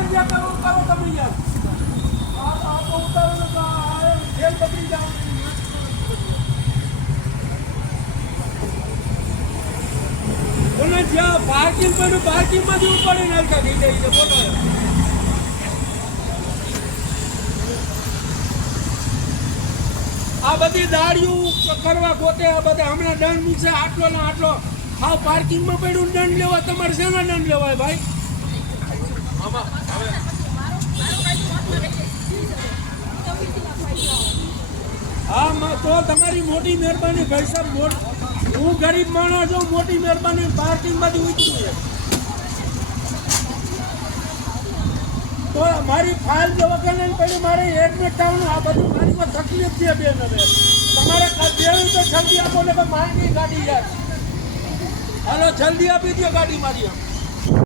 સમજ્યા કરો ઉતારો તમે યાર આ તો ઉતારો ને તો જેલ બદલી જાઓ બોલે જ્યાં પાર્કિંગ પર પાર્કિંગમાંથી ઉપાડી નાખતા થઈ જાય છે બોલો આ બધી દાડીઓ કરવા ગોતે આ બધા હમણાં દંડ મૂકશે આટલો ને આટલો હા પાર્કિંગમાં પડ્યું દંડ લેવા તમારે શેના દંડ લેવાય ભાઈ હા તો તમારી મોટી મહેરબાની ભાઈ સાહેબ હું ગરીબ માણસ છું મોટી મહેરબાની પાર્કિંગમાંથી ઉતર્યું છે તો મારી ફાઇલ જો વગર નહીં પડી મારે એડમિટ થવાનું આ બધું મારી કોઈ તકલીફ છે બેન હવે તમારે દેવું તો જલ્દી આપો ને મારી ગાડી યાર હાલો જલ્દી આપી દો ગાડી મારી